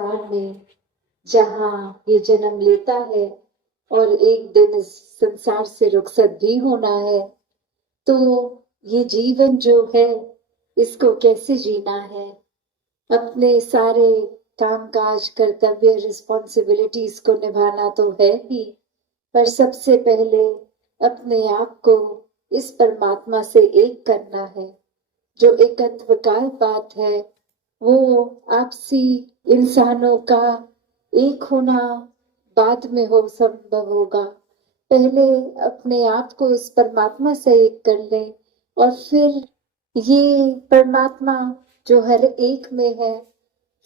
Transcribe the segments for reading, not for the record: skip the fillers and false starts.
संसार में जहाँ ये जन्म लेता है और एक दिन इस संसार से रुखसत भी होना है, तो ये जीवन जो है इसको कैसे जीना है। अपने सारे कामकाज, कर्तव्य, रिस्पॉन्सिबिलिटीज को निभाना तो है ही, पर सबसे पहले अपने आप को इस परमात्मा से एक करना है। जो एकत्वकाल बात है वो आपसी इंसानों का एक होना बाद में हो संभव होगा। पहले अपने आप को इस परमात्मा से एक कर लें और फिर ये परमात्मा जो हर एक में है,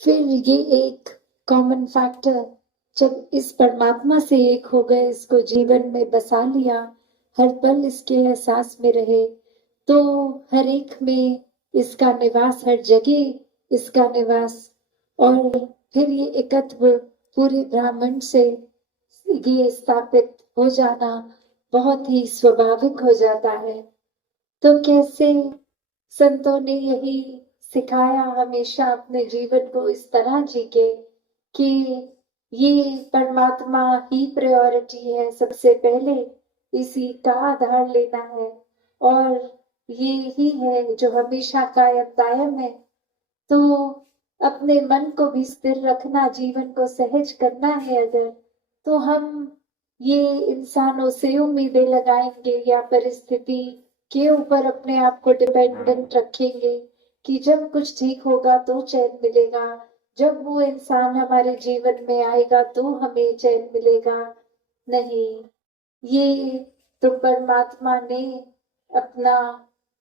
फिर ये एक कॉमन फैक्टर जब इस परमात्मा से एक हो गए, इसको जीवन में बसा लिया, हर पल इसके एहसास में रहे, तो हर एक में इसका निवास, हर जगह इसका निवास, और फिर ये एकत्व पूरे ब्रह्मांड से ये स्थापित हो जाना बहुत ही स्वाभाविक हो जाता है। तो कैसे संतों ने यही सिखाया हमेशा अपने जीवन को इस तरह जी के कि ये परमात्मा ही प्रायोरिटी है, सबसे पहले इसी का आधार लेना है और ये ही है जो हमेशा कायम दायम है। तो अपने मन को भी स्थिर रखना, जीवन को सहज करना है अगर, तो हम ये इंसानों से उम्मीदें लगाएंगे या परिस्थिति के ऊपर अपने आप को डिपेंडेंट रखेंगे कि जब कुछ ठीक होगा तो चैन मिलेगा, जब वो इंसान हमारे जीवन में आएगा तो हमें चैन मिलेगा। नहीं, ये तो परमात्मा ने अपना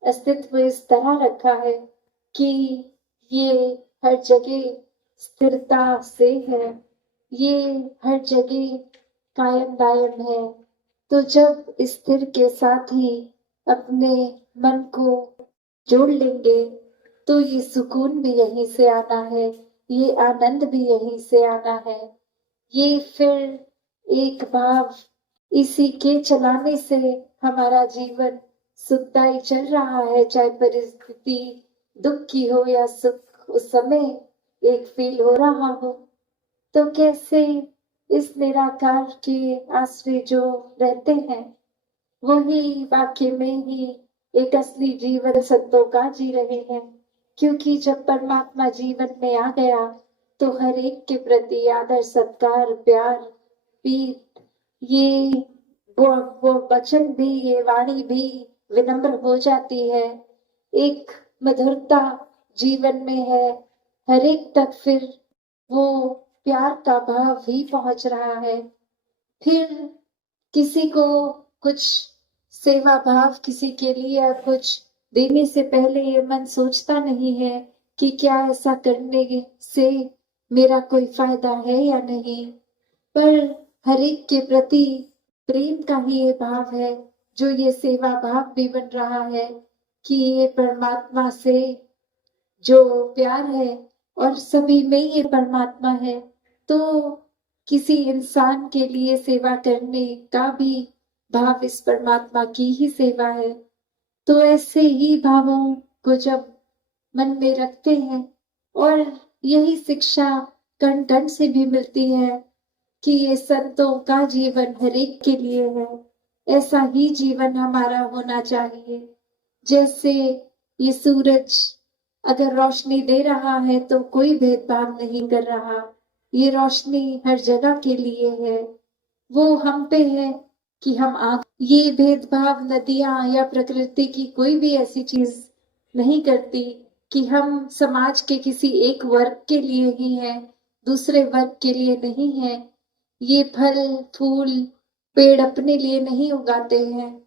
अस्तित्व इस तरह रखा है कि ये हर जगह स्थिरता से है, ये हर जगह कायम दायम है। तो जब स्थिर के साथ ही अपने मन को जोड़ लेंगे तो ये सुकून भी यहीं से आना है, ये आनंद भी यहीं से आना है। ये फिर एक भाव, इसी के चलाने से हमारा जीवन सुखदायी चल रहा है, चाहे परिस्थिति दुख की हो या सुख उस समय एक फील हो रहा हो। तो कैसे इस निराकार के आश्रय जो रहते हैं वही वाक्य में ही एक असली जीवन संतों का जी रहे हैं। क्योंकि जब परमात्मा जीवन में आ गया तो हर एक के प्रति आदर, सत्कार, प्यार, पीर, ये वो वचन भी, ये वाणी भी विनम्र हो जाती है। एक मधुरता जीवन में है, हर एक तक फिर वो प्यार का भाव ही पहुंच रहा है। फिर किसी को कुछ सेवा भाव, किसी के लिए कुछ देने से पहले ये मन सोचता नहीं है कि क्या ऐसा करने से मेरा कोई फायदा है या नहीं, पर हर एक के प्रति प्रेम का ही ये भाव है जो ये सेवा भाव भी बन रहा है कि ये परमात्मा से जो प्यार है और सभी में ये परमात्मा है, तो किसी इंसान के लिए सेवा करने का भी भाव इस परमात्मा की ही सेवा है। तो ऐसे ही भावों को जब मन में रखते हैं, और यही शिक्षा कण कण से भी मिलती है कि ये संतों का जीवन हर एक के लिए है, ऐसा ही जीवन हमारा होना चाहिए। जैसे ये सूरज अगर रोशनी दे रहा है तो कोई भेदभाव नहीं कर रहा, ये रोशनी हर जगह के लिए है। वो हम पे है कि हम आंख, ये भेदभाव नदियां या प्रकृति की कोई भी ऐसी चीज नहीं करती कि हम समाज के किसी एक वर्ग के लिए ही हैं, दूसरे वर्ग के लिए नहीं है। ये फल फूल पेड़ अपने लिए नहीं उगाते हैं,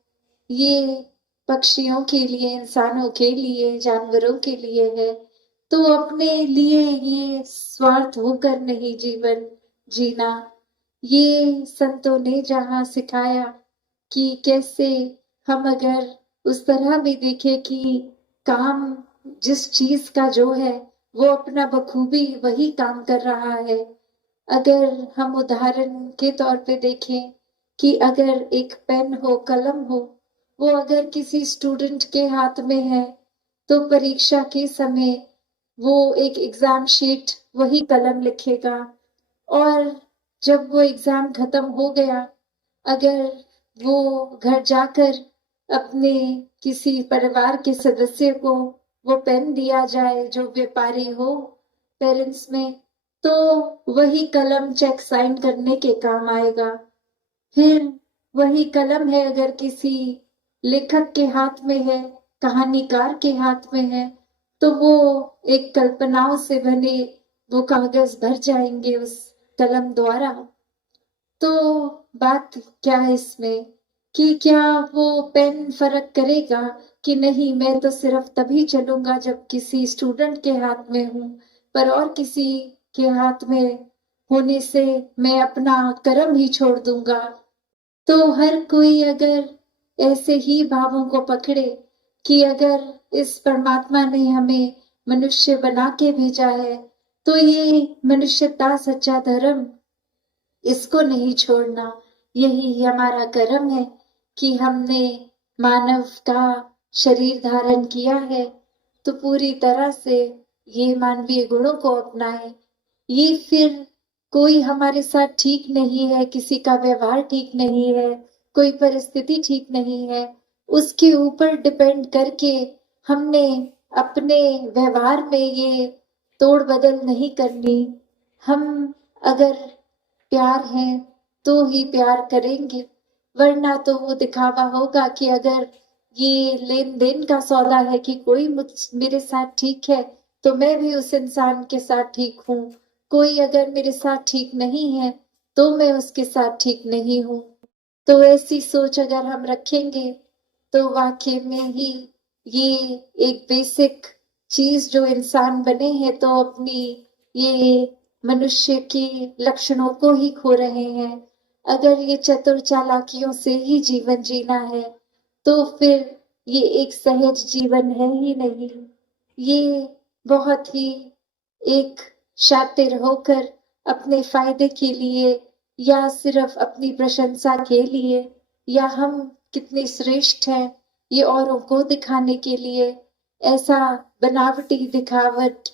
ये पक्षियों के लिए, इंसानों के लिए, जानवरों के लिए है। तो अपने लिए ये स्वार्थ होकर नहीं जीवन जीना। ये संतों ने जहाँ सिखाया कि कैसे हम अगर उस तरह भी देखें कि काम जिस चीज का जो है वो अपना बखूबी वही काम कर रहा है। अगर हम उदाहरण के तौर पे देखें कि अगर एक पेन हो, कलम हो, वो अगर किसी स्टूडेंट के हाथ में है तो परीक्षा के समय वो एक एग्जाम शीट, वही कलम लिखेगा। और जब वो एग्जाम खत्म हो गया, अगर वो घर जाकर अपने किसी परिवार के सदस्य को वो पेन दिया जाए जो व्यापारी हो पेरेंट्स में, तो वही कलम चेक साइन करने के काम आएगा। फिर वही कलम है अगर किसी लेखक के हाथ में है, कहानीकार के हाथ में है, तो वो एक कल्पनाओं से बने वो कागज भर जाएंगे उस कलम द्वारा। तो बात क्या है इसमें कि क्या वो पेन फर्क करेगा कि नहीं, मैं तो सिर्फ तभी चलूंगा जब किसी स्टूडेंट के हाथ में हूं, पर और किसी के हाथ में होने से मैं अपना कर्म ही छोड़ दूंगा। तो हर कोई अगर ऐसे ही भावों को पकड़े कि अगर इस परमात्मा ने हमें मनुष्य बना के भेजा है, तो ये मनुष्यता सच्चा धर्म, इसको नहीं छोड़ना। यही हमारा कर्म है कि हमने मानव का शरीर धारण किया है, तो पूरी तरह से ये मानवीय गुणों को अपनाएं। ये फिर कोई हमारे साथ ठीक नहीं है, किसी का व्यवहार ठीक नहीं है, कोई परिस्थिति ठीक नहीं है, उसके ऊपर डिपेंड करके हमने अपने व्यवहार में ये तोड़ बदल नहीं करनी। हम अगर प्यार है तो ही प्यार करेंगे, वरना तो वो दिखावा होगा कि अगर ये लेन देन का सौदा है कि कोई मुझ मेरे साथ ठीक है तो मैं भी उस इंसान के साथ ठीक हूँ, कोई अगर मेरे साथ ठीक नहीं है तो मैं उसके साथ ठीक नहीं हूँ। तो ऐसी सोच अगर हम रखेंगे तो वाकई में ही ये एक बेसिक चीज जो इंसान बने हैं तो अपनी ये मनुष्य के लक्षणों को ही खो रहे हैं। अगर ये चतुर चालाकियों से ही जीवन जीना है तो फिर ये एक सहज जीवन है ही नहीं। ये बहुत ही एक शातिर होकर अपने फायदे के लिए या सिर्फ अपनी प्रशंसा के लिए या हम कितने श्रेष्ठ हैं ये औरों को दिखाने के लिए ऐसा बनावटी दिखावट